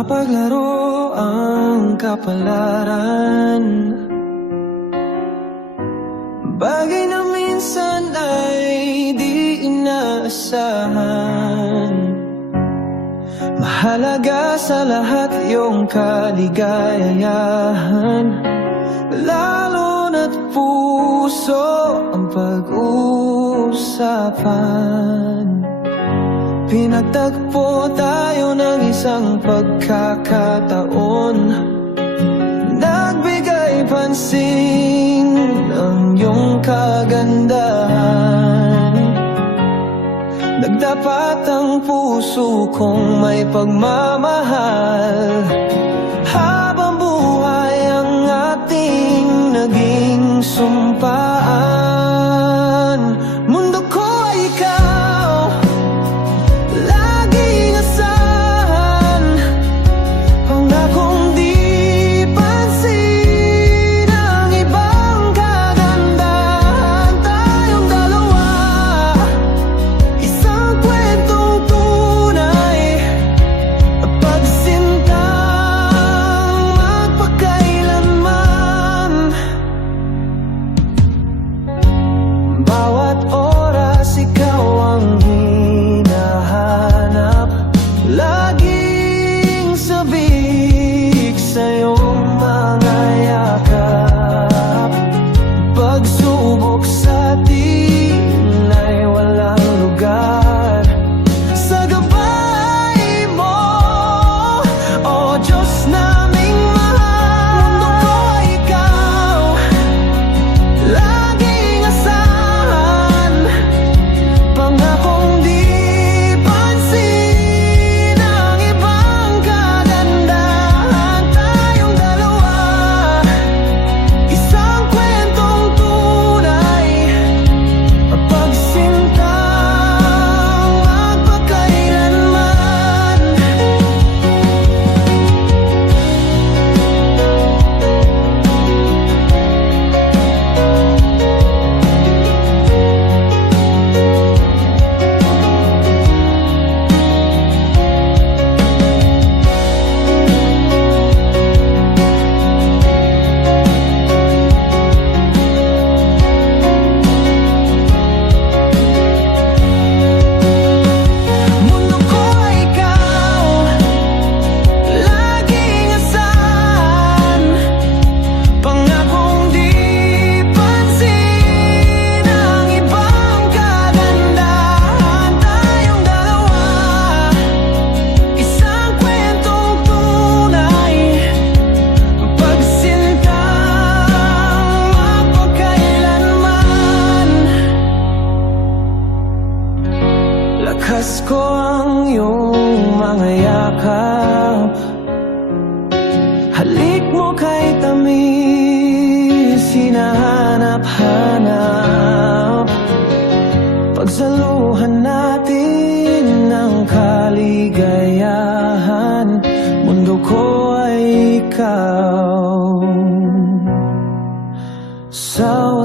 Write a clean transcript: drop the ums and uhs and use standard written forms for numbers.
Mapaglaro ang kapalaran, bagay na minsan ay di inaasahan. Mahalaga sa lahat yung kaligayahan, lalo na't puso ang pag-uusapan. Pinagtagpo tayo ng isang pagkakataon, nagbigay pansin ang iyong kagandahan. Nagdapat ang puso kong may pagmamahal, habang buhay ang ating naging sumpaan. Mundo ko ay ikaw, laging asahan, pangakong di pansin ang ibang kagandahan. Tayong dalawa, isang kwentong tunay, pagsintang magpakailanman. Bawat oras ikaw ang hinahanap, laging sabik sa iyong mga yakap. Pagsubok sa atin ay walang lugar sa gabay mo, o Diyos naming mahal. Mundo ko ay ikaw, laging asahan, pangakong di pansin ang ibang kagandahan. Tayong dalawa, isang kwentong tunay, pagsintang magpakailanman. Mundo ko ay ikaw, laging asahan, pangakong di pansin ang ibang kagandahan. Tayong dalawa, isang kwentong tunay, pagsintang magpakailanman. Lakas ko ang iyong mga yakap, halik mo kay tamis, hinahanap-hanap. Pagsaluhan natin ng kaligayahan, mundo ko ay ikaw. Sa